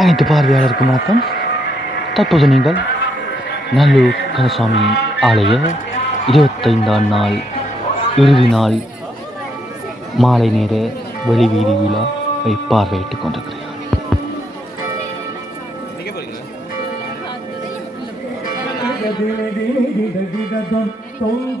அனைத்து பார்வையாளருக்கும் வணக்கம். தற்போது நீங்கள் நல்லூர் கந்தசுவாமி ஆலய இருபத்தைந்தாம் நாள் இறுதி நாள் மாலை நேர வெளிவீதி விழாவை பார்வையிட்டுக் கொண்டிருக்கிறீர்கள் Tom,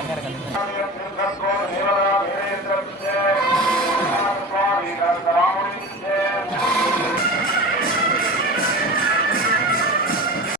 கங்கரை கலந்து